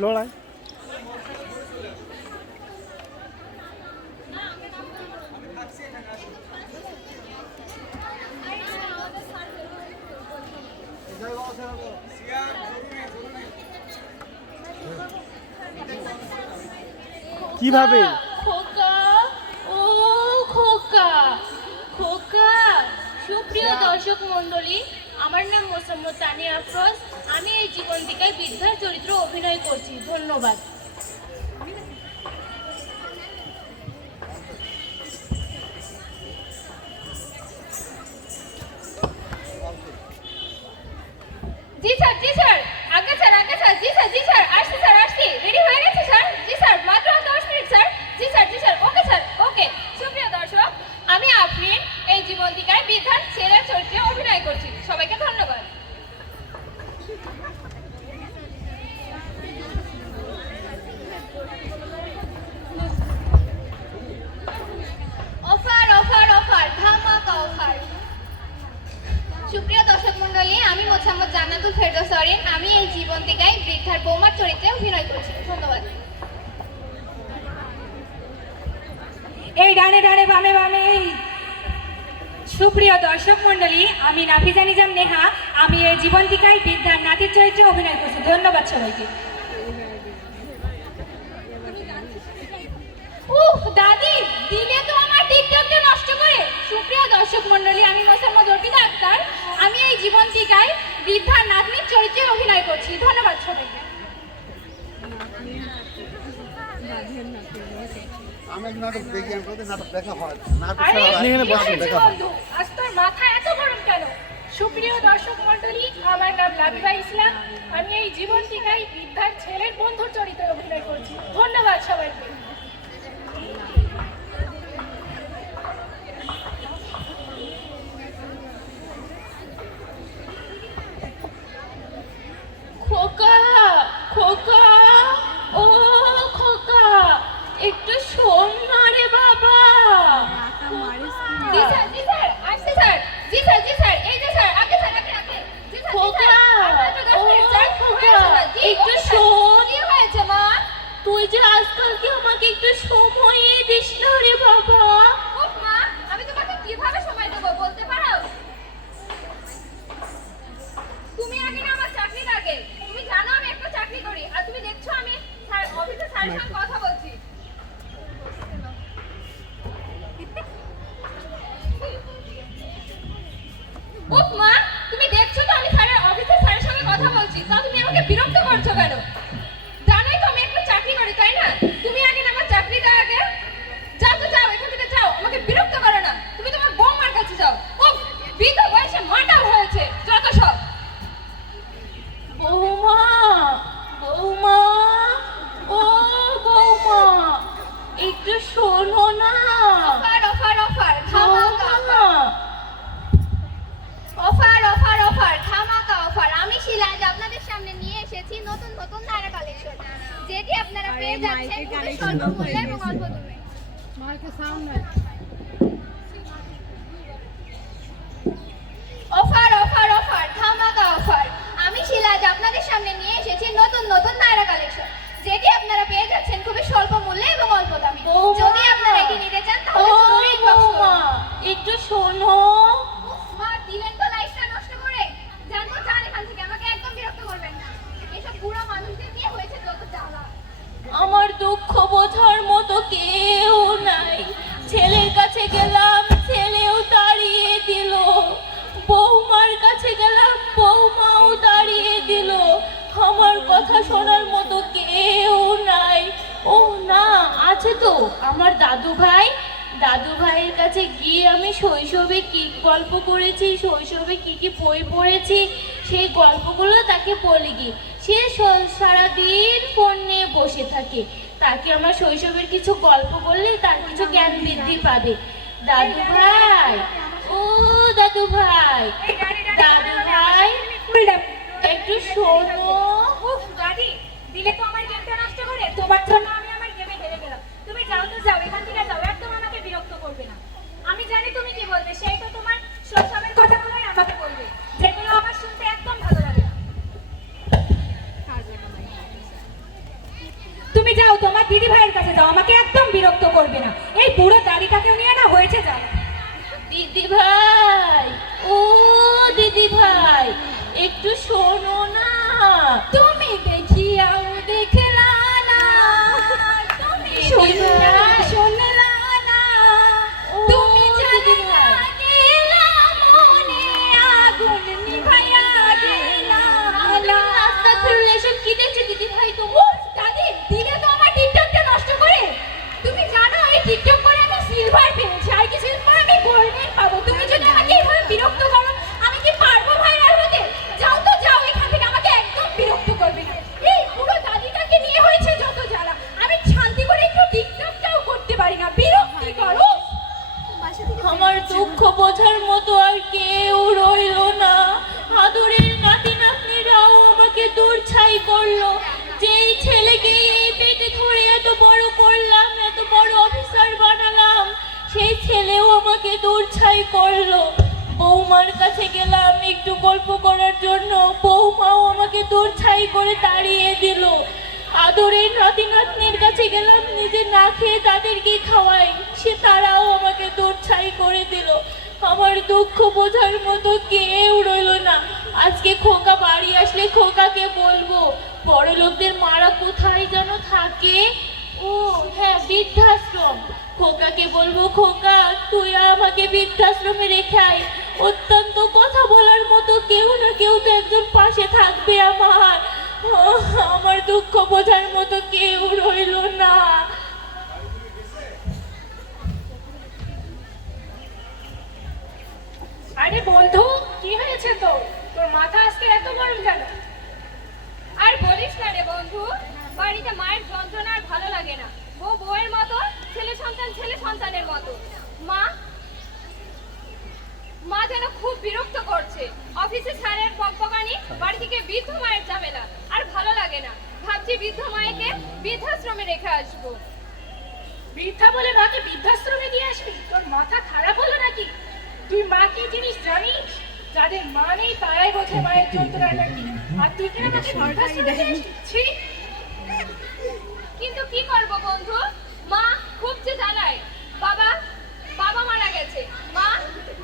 লড়াই। কীভাবে? খোকা ও খোকা। খোকা সুপ্রিয় দর্শক মণ্ডলী আমার নাম মোসাম্মদ তানিয়া আফরোজ। আমি এই জীবন দিকায় বৃদ্ধার চরিত্র অভিনয় করছি। ধন্যবাদ। জি স্যার জি স্যার। আমি এই জীবন্তিকায় বৃদ্ধার বৌমার চরিত্রে অভিনয় করছি। ধন্যবাদ। এই ডানে ডানে বামে বামে। সুপ্রিয় দর্শক মন্ডলী আমি নাফিজা নিজাম নেহা। আমি এই জীবন্তিকায় বৃদ্ধার নাতির চরিত্রে অভিনয় করছি। ধন্যবাদ সবাইকে। উফ দাদি দিলে তো আমার টিকটকটা নষ্ট করে। সুপ্রিয় দর্শক মণ্ডলী আমি মোসাম্মদ অর্পিতা আক্তার। আমি এই জীবন্তিকায় বৃদ্ধার নাতনির চরিত্রে অভিনয় করছি। ধন্যবাদ সবাইকে। আমি নাটক দেখি নাটক দেখা হয় নাটক দেখা? আজ তোর মাথা এত গরম কেন? সুপ্রিয় দর্শক আমার নাম লাবিবা ইসলাম। আমি এই জীবন্তিকায় বৃদ্ধার ছেলের বন্ধুর চরিত্রে অভিনয় করছি। ধন্যবাদ সবাইকে। খোকা খোকা ও খোকা একটু শোন না রে বাবা। জি স্যার জি স্যার আসছে স্যার। জি স্যার জি স্যার এই যে স্যার আগে স্যার আগে আগে। জি স্যার খোকা ও খোকা একটু শোন। কি হয়েছে মা? তুই যে আজকাল কি আমাকে একটু সময় দিস না রে বাবা। আপনারা পেয়ে যাচ্ছেন খুবই স্বল্প মূল্যে এবং অল্প দামে অফার অফার অফার ধামাকা অফার। আমি শিলা আজ আপনাদের সামনে নিয়ে এসেছি নতুন নতুন নায়রা কালেকশন। যেটি আপনারা পেয়ে যাচ্ছেন খুবই স্বল্প মূল্যে এবং অল্প দামে। যদি আপনারা এটি নিতে চান তাহলে আছে তো? আমার দাদু ভাই দাদু ভাইয়ের কাছে গিয়ে আমি শৈশবে কি গল্প করেছি, শৈশবে কি কি বই পড়েছি, সেই গল্পগুলো তাকে বলে গিয়ে। সে সারাদিন ফোন নিয়ে বসে থাকে। তাকে আমার শৈশবের কিছু গল্প বললে তার কিছু জ্ঞান বৃদ্ধি পাবে। দাদু ভাই ও দাদু ভাই দাদু ভাই একটু শোনো দিলে তো আমার গেমটা নষ্ট করে। তোমার জন্য আমি আমার গেমে হেরে গেলাম তুমি যাও তো যাও এখান থেকে যাও একদম আমাকে বিরক্ত করবে না আমি জানি তুমি কি বলবে সেই তো তোমার শৈশবের কথাগুলোই আমাকে বলবে যেগুলো আমার কাছে যাও আমাকে একদম বিরক্ত করবে না। এই বুড়ো দাড়িটাকে নিয়ে না হয়েছে যাও দিদি ভাই ও দিদি ভাই একটু শোনো না। তুমি দুঃখ বোঝার মতো আর কেউ রইল না। আদরের নাতি নাতনিরাও আমাকে দূর ছাই করল। যেই ছেলেকে এই পেটে ধরে এত বড় করলাম, এত বড় অফিসার বানালাম, সেই ছেলেও আমাকে দূর ছাই করল। বৌমার কাছে গেলাম, একটু গল্প করার জন্য। বৌমাও আমাকে দূর ছাই করে তাড়িয়ে দিল। আদরের নাতি নাতনির কাছে গেলাম, নিজে না খেয়ে তাদেরকে খাওয়াই। সে তারাও আমাকে দূরছাই করে দিল। আমার দুঃখ বোঝার মতো কেউ রইল না। আজকে খোকা বাড়ি আসলে খোকাকে বলব, বড় লোকদের মারা কোথায় যেন থাকে? ও হ্যাঁ বৃদ্ধাশ্রম। খোকাকে বলব, খোকা, তুই আমাকে বৃদ্ধাশ্রমে রেখে অত্যন্ত কথা বলার মতো কেউ না কেউ তো একজন পাশে থাকবে আমার। আমার দুঃখ বোঝার মতো কেউ রইল না। আরে বন্ধু, কি হয়েছে তো? তোর মাথা আজকে এত গরম কেন? আর বলিস না রে বন্ধু, বাড়িতে মায়ের যন্ত্রণা আর ভালো লাগে না বউ বউয়ের মতো ছেলে সন্তান ছেলে সন্তানের মতো মা মা যেন খুব বিরক্ত করছে। অফিসে স্যারের বকবকানি বাড়ি থেকে বৃদ্ধ মায়ের ঝামেলা আর ভালো লাগে না। ভাবছি বৃদ্ধ মায়েকে বৃদ্ধাশ্রমে রেখে আসব। বৃদ্ধা বলে মাকে বৃদ্ধাশ্রমে দিয়ে আসবি? তোর মাথা খারাপ হলো নাকি? তুই মা কি জিনিস জানিস? যাদের মা নেই তারাই বোঝে মায়ের যন্ত্রণাটা কি আর তুই কিনা তাকে বৃদ্ধাশ্রমে দিয়ে আসবি? ছি! কিন্তু কি করব বন্ধু? মা খুব যে জ্বালায়। বাবা মারা গেছে মা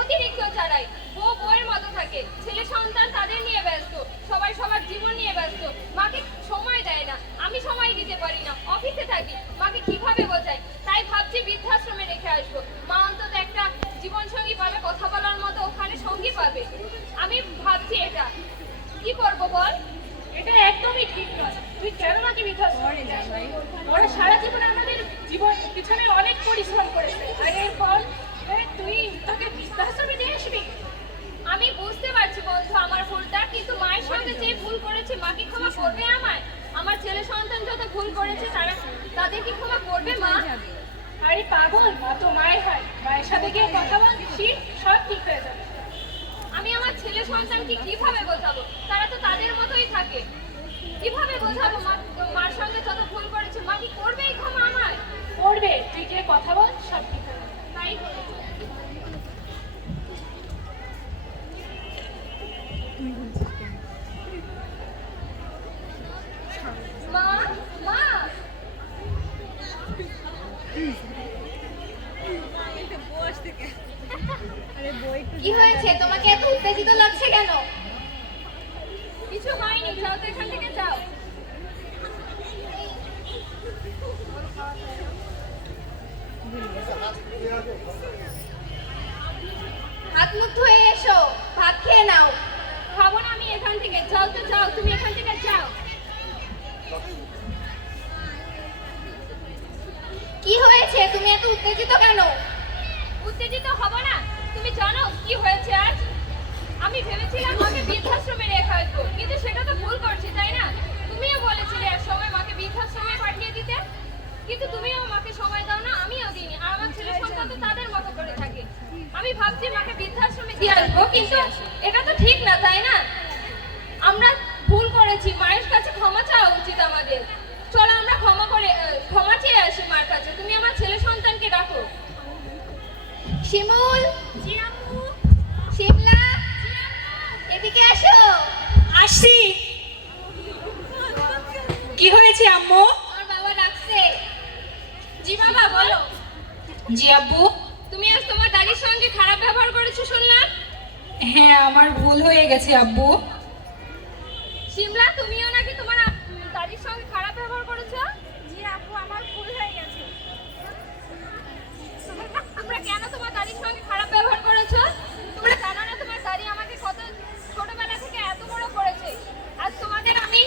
অতিরিক্ত জ্বালায় বউ বউয়ের মতো থাকে। ছেলে সন্তান তাদের নিয়ে ব্যস্ত, সবাই সবার জীবন নিয়ে ব্যস্ত। মাকে সময় দেয় না, আমি সময় দিতে পারি না অফিসে থাকি মাকে কীভাবে বোঝাই তাই ভাবছি বৃদ্ধাশ্রমে রেখে আসব মা অন্তত একটা জীবন সঙ্গী পাবে কথা বলার মতো ওখানে সঙ্গী পাবে আমি ভাবছি এটা কি করব বল এটা একদমই ঠিক নয় তুই কেন মাকে বৃদ্ধাশ্রমে দিয়ে আসবি? ওরা সারা জীবন আমাদের জীবন পিছনে অনেক পরিশ্রম করেছে আর এর ফল এ, তুই তাকে বৃদ্ধাশ্রমে দিয়ে আসবি আমি বুঝতে পারছি বন্ধু আমার ভুলটা কিন্তু মায়ের সঙ্গে যে ভুল করেছে মা কি ক্ষমা করবে আমায় আমার ছেলে সন্তান যত ভুল করেছে, তারা তাদের কি ক্ষমা করবে, মা। আরে পাগল, মা তো মায়ের হয় মায়ের সাথে গিয়ে কথা বল সব ঠিক হয়ে যাবে। আমি আমার ছেলে সন্তানকে কীভাবে বোঝাবো? তারা তো তাদের মতোই থাকে। কীভাবে বোঝাবো? মা, মার সঙ্গে যত ভুল করেছে, মা কি করবে এই ক্ষমা আমায় করবে, তুই গিয়ে কথা বল, সব ঠিক হয়ে যাবে। তাই। মা মা কি হয়েছে তোমাকে এত উত্তেজিত লাগছে কেন কিছু হয়নি যাও তো এখান থেকে যাও হাত মুখ ধুয়ে এসো, ভাত খেয়ে নাও। খাব না আমি এখান থেকে। যাও তো, যাও, তুমি এখান থেকে যাও। কি হয়েছে? তুমি এত উত্তেজিত কেন? উত্তেজিত হব না। তুমি জানো কি হয়েছে আজ? আমি ভেবেছিলাম মাকে বৃদ্ধাশ্রমে রেখে আসব, কিন্তু সেটা তো ভুল করছি, তাই না? তুমিও বলেছিলে এক সময় মাকে বৃদ্ধাশ্রমে পাঠিয়ে দিতে। কিন্তু তুমিও মাকে সময় দাও না আমিও দিইনি আর আমার ছেলে সন্তান তো তাদের মতো করে থাকে আমি ভাবছি মাকে বৃদ্ধাশ্রমে দিয়ে আসব কিন্তু এটা তো ঠিক না তাই না? আমরা ভুল করেছি মায়ের কাছে ক্ষমা চাওয়া উচিত আমাদের। চলো আমরা ক্ষমা করে ক্ষমা চেয়ে আসি মার কাছে। তুমি আমার ছেলে সন্তানকে ডাকো। শিমুল শিমলা এদিকে আসো আসি কি হয়েছে আম্মু? আমার বাবা ডাকছে। জি বাবা বলো। জি আব্বু। তুমি আজ তোমার দাদির সঙ্গে খারাপ ব্যবহার করেছ শুনলাম? হ্যাঁ আমার ভুল হয়ে গেছে আব্বু। শিমলা তুমিও নাকি তোমার আপ- দাদির সঙ্গে খারাপ ব্যবহার করেছ জি আপু আমার ভুল হয়ে গেছে তোমরা কেন তোমার দাদির সঙ্গে খারাপ ব্যবহার করেছ তোমরা জানো না তোমার দাদি আমাকে কত ছোটবেলা থেকে এত বড় করেছে আর তোমাদের আমি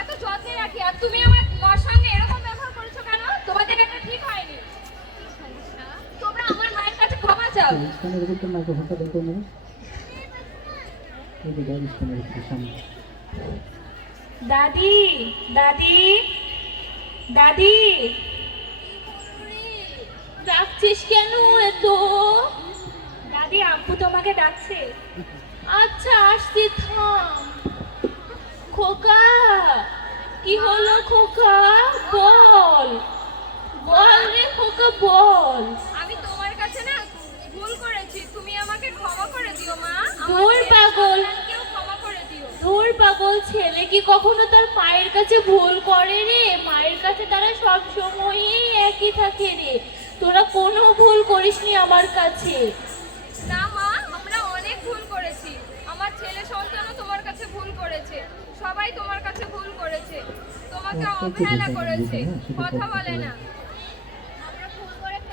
এত যত্নে রাখি আর তুমি আমার মার সঙ্গে এরকম ব্যবহার করেছ কেন তোমাদের এটা ঠিক হয়নি তোমরা আমার মায়ের কাছে ক্ষমা চাও স্ক্যানের মাইক্রোফোনটা বের করে নেবে দাদি দাদি দাদি। ডাকছিস কেন এত? দাদি আব্বু তোমাকে ডাকছে। আচ্ছা আসছি থাম। খোকা কি হলো খোকা? বল। বল রে খোকা বল। আমি তোমার কাছে না ভুল করেছি তুমি আমাকে ক্ষমা করে দিও মা। ধুর পাগল। কেউ ক্ষমা করে দিও। ধুর পাগল ছেলে কি কখনো তার মায়ের কাছে ভুল করে রে? মায়ের কাছে তারা সব সময়ই একই থাকে রে। তোরা কোনো ভুল করিসনি আমার কাছে। না মা আমরা অনেক ভুল করেছি। আমার ছেলে সন্তানও তোমার কাছে ভুল করেছে। সবাই তোমার কাছে ভুল করেছে। তোমাকে অবহেলা করেছে। কথা বলে। না আমরা ভুল করে ফেলেছি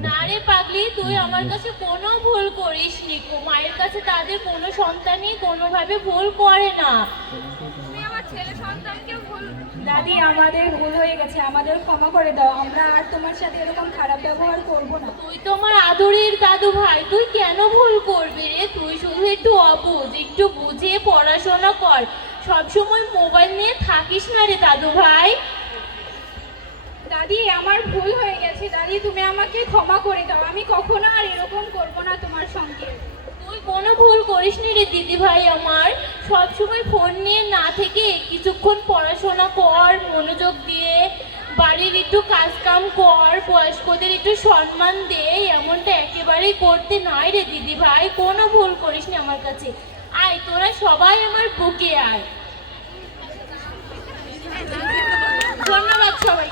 না রে পাগলি তুই আমার কাছে কোনো ভুল করিসনি কো- মায়ের কাছে তাদের কোনো সন্তানই কোনোভাবে ভুল করে না। তুমি আমার ছেলে সন্তানকেও ভুল দাদি আমাদের ভুল হয়ে গেছে আমাদের ক্ষমা করে দাও আমরা আর তোমার সাথে এরকম খারাপ ব্যবহার করব না। তুই তো আমার আদরের দাদু ভাই তুই কেন ভুল করবি রে? তুই শুধু একটু অবুঝ একটু বুঝে পড়াশোনা কর। সবসময় মোবাইল নিয়ে থাকিস না রে দাদু ভাই। দাদি, আমার ভুল হয়ে গেছে। দাদি, তুমি আমাকে ক্ষমা করে দাও। আমি কখনো আর এরকম করব না তোমার সঙ্গে। তুই কোনো ভুল করিসনি রে দিদি ভাই আমার। সবসময় ফোন নিয়ে না থেকে কিছুক্ষণ পড়াশোনা কর, মনোযোগ দিয়ে। বাড়ির একটু কাজ কাম কর, বয়স্কদের একটু সম্মান দে, এমনটা একেবারেই করতে নয় রে দিদি ভাই কোনো ভুল করিস করিসনি আমার কাছে। আয়, তোরা সবাই আমার বুকে আয়। ধন্যবাদ সবাই